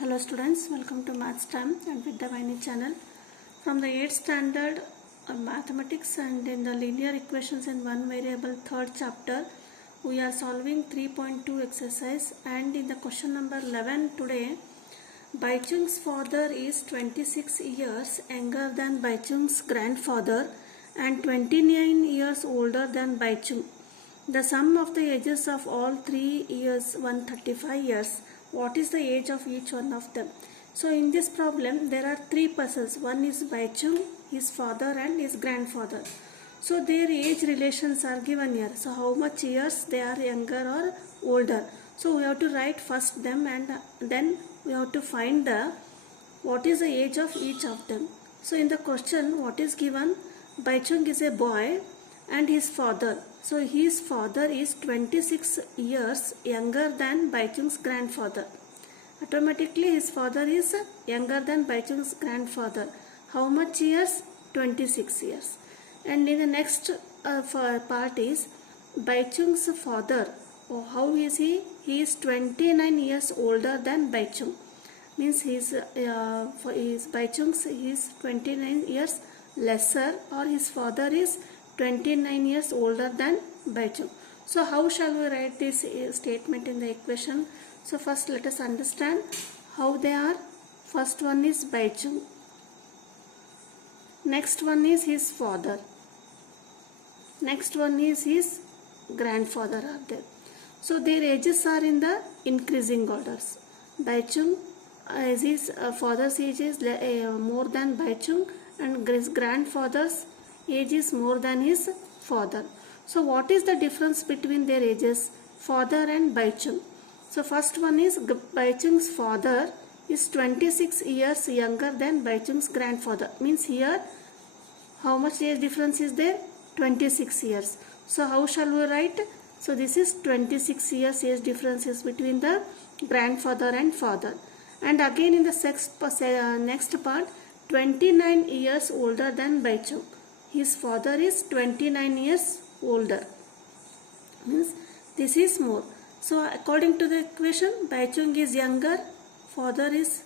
Hello students, welcome to Maths Time and Vidya Vaini channel. From the 8th standard mathematics and in the linear equations in one variable third chapter, we are solving 3.2 exercise, and in the question number 11 today, Baichung's father is 26 years younger than Baichung's grandfather and 29 years older than Baichung. The sum of the ages of all three is 135 years. What is the age of each one of them? So in this problem there are three persons. One is Baichung, his father and his grandfather. So their age relations are given here. So how much years they are younger or older. So we have to write first them, and then we have to find the what is the age of each of them. So in the question what is given, Baichung is a boy and his father. So his father is 26 years younger than Baichung's grandfather. Automatically his father is younger than Baichung's grandfather. How much years? 26 years. And in the next part is Baichung's father. Oh, how is he? He is 29 years older than Baichung. Means Baichung's is 29 years lesser, or his father is 29 years older than Baichung. So how shall we write this statement in the equation? So first let us understand how they are. First one is Baichung. Next one is his father. Next one is his grandfather are there. So their ages are in the increasing orders. Baichung, his father's age is more than Baichung, and his grandfather's age is more than his father. So what is the difference between their ages, father and Baichung? So first one is Baichung's father is 26 years younger than Baichung's grandfather. Means here how much age difference is there? 26 years. So how shall we write? So this is 26 years age differences between the grandfather and father. And again in the next part, 29 years older than Baichung. His father is 29 years older. Means this is more. So according to the equation, Baichung is younger, father is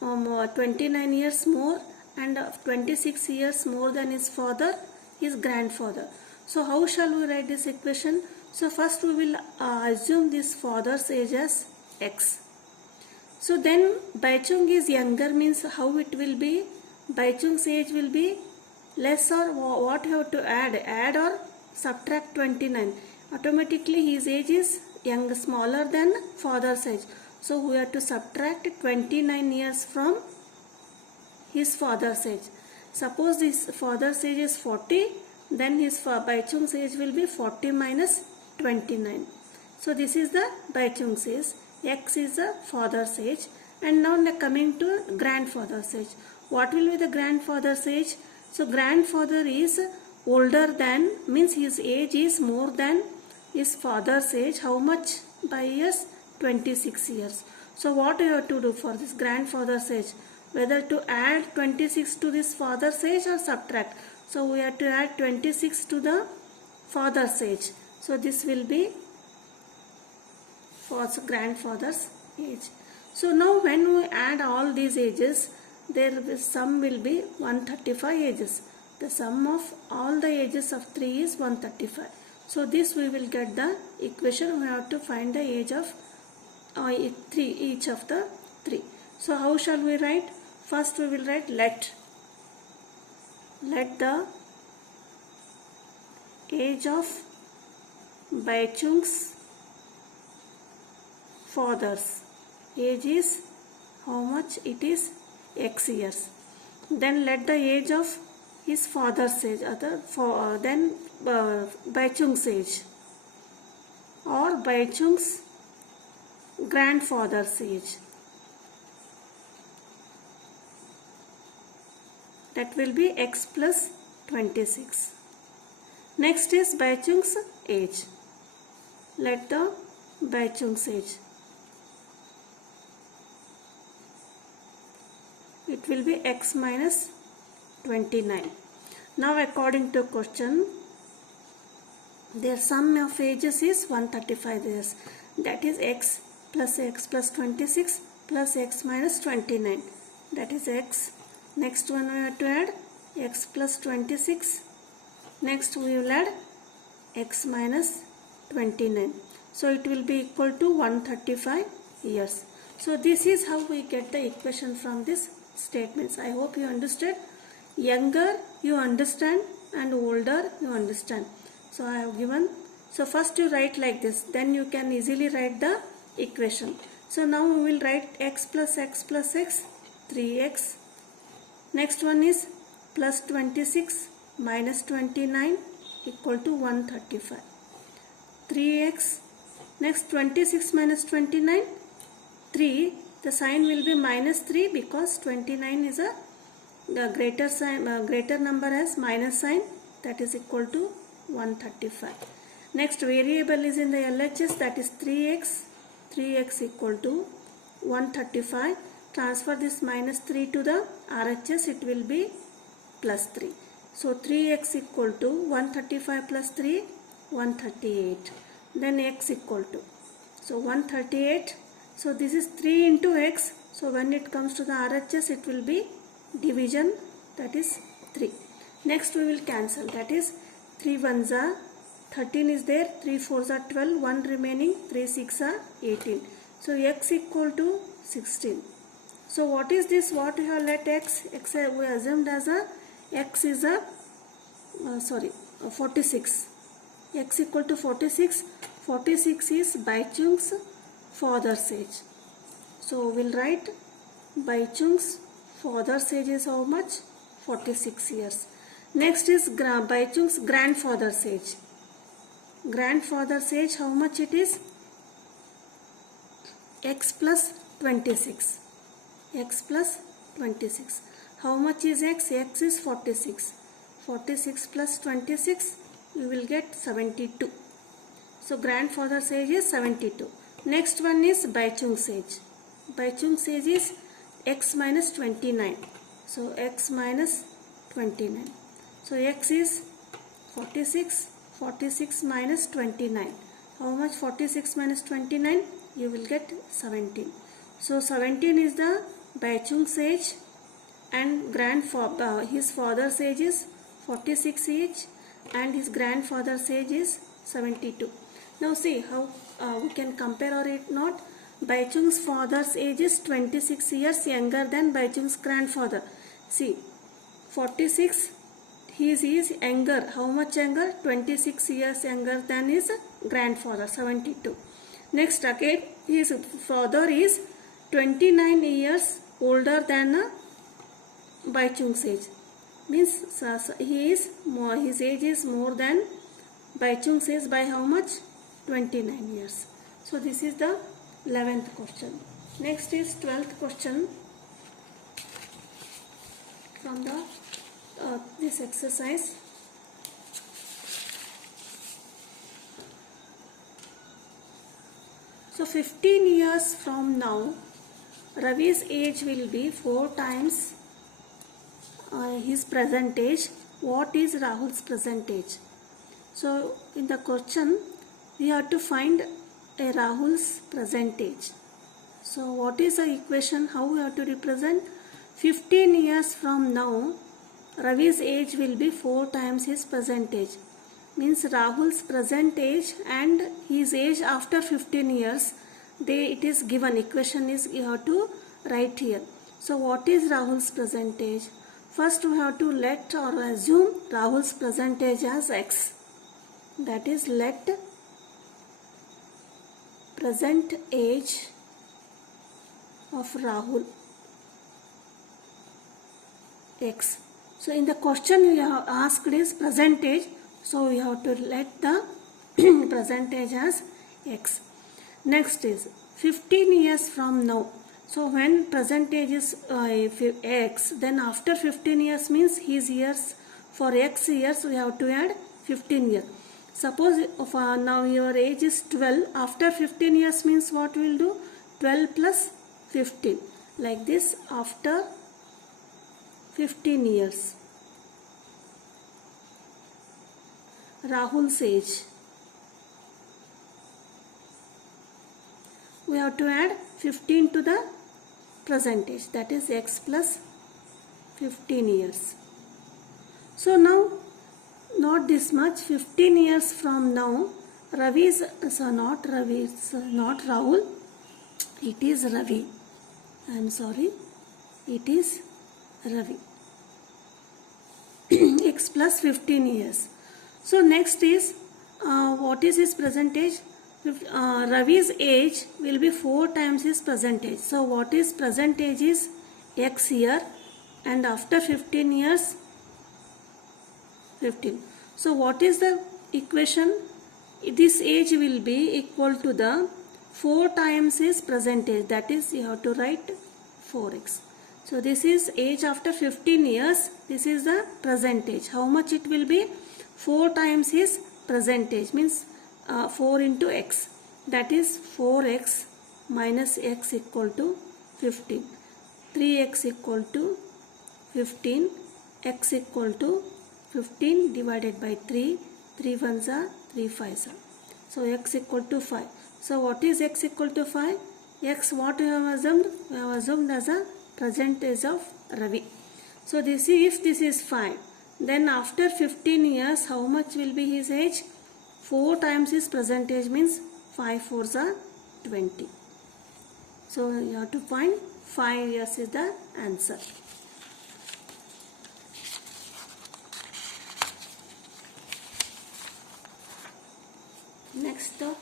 29 years more, and 26 years more than his father, his grandfather. So how shall we write this equation? So first we will assume this father's age as x. So then Baichung is younger, means how it will be? Baichung's age will be less, or what you have to add or subtract 29. Automatically his age is smaller than father's age. So we have to subtract 29 years from his father's age. Suppose his father's age is 40, then his Baichung's age will be 40 minus 29. So this is the Baichung's age. X is the father's age. And now coming to grandfather's age. What will be the grandfather's age? So grandfather is older than, means his age is more than his father's age. How much by years? 26 years. So what you have to do for this grandfather's age? Whether to add 26 to this father's age or subtract. So we have to add 26 to the father's age. So this will be for grandfather's age. So now when we add all these ages, their sum will be 135 ages. The sum of all the ages of 3 is 135. So this we will get the equation. We have to find the age of each of the 3. So how shall we write? First we will write let the age of Baichung's father's age is how much? It is x years. Then let the age of his father's age, then Baichung's age, or Baichung's grandfather's age. That will be x plus 26. Next is Baichung's age. Let the Baichung's age. It will be x minus 29. Now according to question, their sum of ages is 135 years. That is x plus 26 plus x minus 29, that is x. Next one we have to add x plus 26. Next we will add x minus 29. So it will be equal to 135 years. So this is how we get the equation from this statements. I hope you understood. Younger you understand and older you understand. So I have given. So first you write like this, then you can easily write the equation. So now we will write x plus x, 3x. Next one is plus 26 minus 29 equal to 135. 3x. Next 26 minus 29, 3. The sign will be minus 3 because 29 is the greater sign, greater number has minus sign, that is equal to 135. Next variable is in the LHS, that is 3x. 3x equal to 135. Transfer this minus 3 to the RHS, it will be plus 3. So 3x equal to 135 plus 3, 138. Then x equal to, so 138. So this is 3 into x. So when it comes to the RHS, it will be division, that is 3. Next we will cancel, that is 3 ones are 13 is there, 3 fours are 12, 1 remaining, 3 6 are 18. So x equal to 16. So what is this? What we have let x? X we assumed as a x is a 46. X equal to 46. 46 is Baichung's father's age. So we'll write Baichung's father's age is how much? 46 years. Next is Baichung's grandfather's age. Grandfather's age, how much it is? X plus 26. X plus 26. How much is x? X is 46. 46 plus 26, you will get 72. So grandfather's age is 72. Next one is Baichung's age. Baichung's age is x minus 29. So x minus 29. So x is 46. 46 minus 29. How much? 46 minus 29? You will get 17. So 17 is the Baichung's age, and his father's age is 46 each, and his grandfather's age is 72. Now see how we can compare or it not. Baichung's father's age is 26 years younger than Baichung's grandfather. See, 46, he is younger. How much younger? 26 years younger than his grandfather, 72. Next again, his father is 29 years older than Baichung's age. Means his age is more than Baichung's age by how much? 29 years. So this is the 11th question. Next is 12th question from the this exercise. So 15 years from now, Ravi's age will be 4 times his present age. What is Rahul's present age? So in the question, we have to find a Rahul's present age. So what is the equation? How we have to represent? 15 years from now, Ravi's age will be 4 times his present age. Means Rahul's present age and his age after 15 years, it is given. Equation is you have to write here. So what is Rahul's present age? First we have to let or assume Rahul's present age as x. That is, let present age of Rahul x. So in the question you have asked is present age. So we have to let the present age as x. Next is 15 years from now. So when present age is x, then after 15 years means his years, for x years we have to add 15 years. Suppose now your age is 12, after 15 years means what we will do? 12 plus 15. Like this, after 15 years. Rahul's age. We have to add 15 to the present age, that is x plus 15 years. So now, not this much, 15 years from now, Ravi is, not Rahul, it is Ravi. I am sorry, it is Ravi. X plus 15 years. So next is, what is his present age? Ravi's age will be 4 times his present age. So what is present age is x here, and after 15 years, 15. So what is the equation? This age will be equal to the 4 times his present age, that is you have to write 4x. So this is age after 15 years, this is the present age. How much it will be? 4 times his present age, means 4 into x, that is 4x minus x equal to 15. 3x equal to 15, x equal to 15 divided by 3, 3 ones are 3 5s are. So x equal to 5. So what is x equal to 5? X, what we have assumed? We have assumed as a present age of Ravi. So this is, if this is 5, then after 15 years, how much will be his age? 4 times his present age, means 5 4s are 20. So you have to find 5 years is the answer. Next, the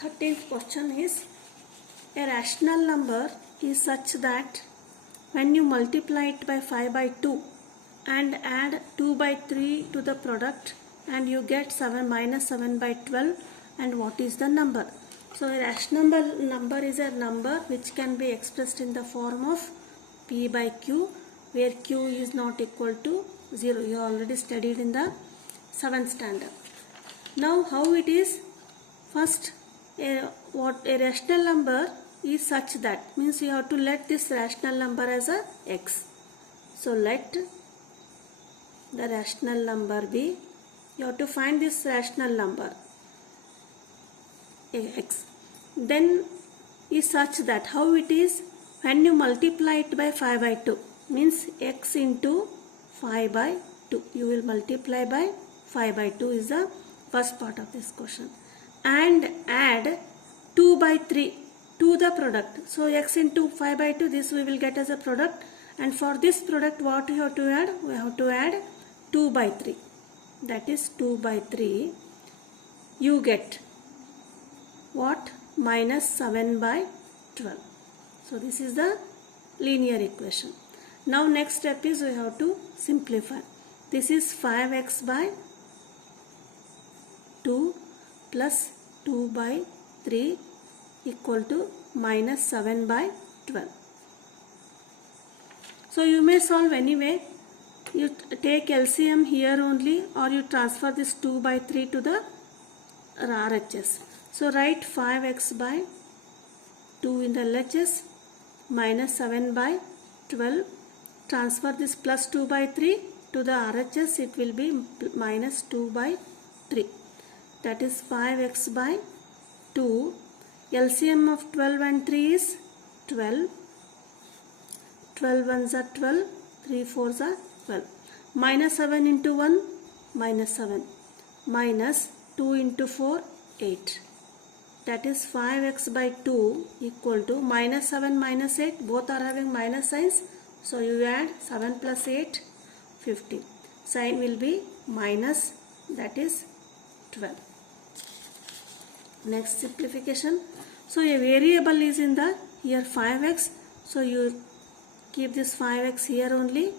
13th question is, a rational number is such that when you multiply it by 5 by 2 and add 2 by 3 to the product, and you get 7 minus 7 by 12, and what is the number? So a rational number is a number which can be expressed in the form of p by q, where q is not equal to 0. You already studied in the 7th standard. Now how it is? First, a rational number is such that, means you have to let this rational number as a x. So let the rational number be, you have to find this rational number x. Then is such that, how it is? When you multiply it by 5 by 2, means x into 5 by 2. You will multiply by 5 by 2 is the first part of this question. And add 2 by 3 to the product. So x into 5 by 2, this we will get as a product. And for this product, what we have to add? We have to add 2 by 3. That is 2 by 3. You get what? Minus 7 by 12. So this is the linear equation. Now next step is we have to simplify. This is 5x by 2 plus 2 by 3 equal to minus 7 by 12. So you may solve anyway. You take LCM here only, or you transfer this 2 by 3 to the RHS. So write 5x by 2 in the LHS minus 7 by 12. Transfer this plus 2 by 3 to the RHS. It will be minus 2 by 3. That is 5x by 2. LCM of 12 and 3 is 12. 12 ones are 12. 3 4s are 12. Minus 7 into 1, minus 7. Minus 2 into 4, 8. That is 5x by 2 equal to minus 7 minus 8. Both are having minus signs. So you add 7 plus 8, 15. Sign will be minus, that is 12. Next simplification. So a variable is in the here 5x. So you keep this 5x here only.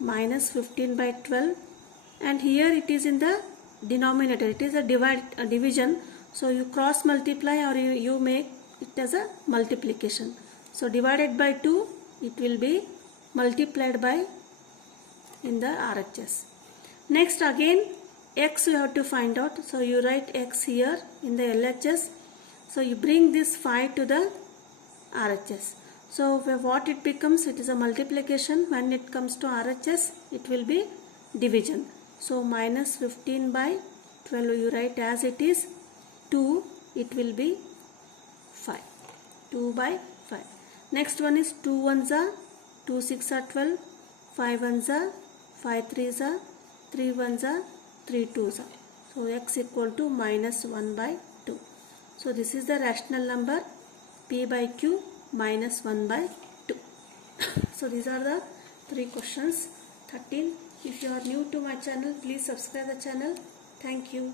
Minus 15 by 12. And here it is in the denominator. It is a division. So you cross multiply, or you make it as a multiplication. So divided by 2, it will be multiplied by in the RHS. Next again x you have to find out. So you write x here in the LHS. So you bring this 5 to the RHS. So what it becomes? It is a multiplication. When it comes to RHS, it will be division. So minus 15 by 12 you write as it is. 2, it will be 5. 2 by 5. Next one is 2 1s are 2 6 are 12, 5 1s are 5 3s are 3 1s are 3 2s are. So x equal to minus 1 by 2. So this is the rational number p by q minus 1 by 2. So these are the 3 questions. 13. If you are new to my channel, please subscribe the channel. Thank you.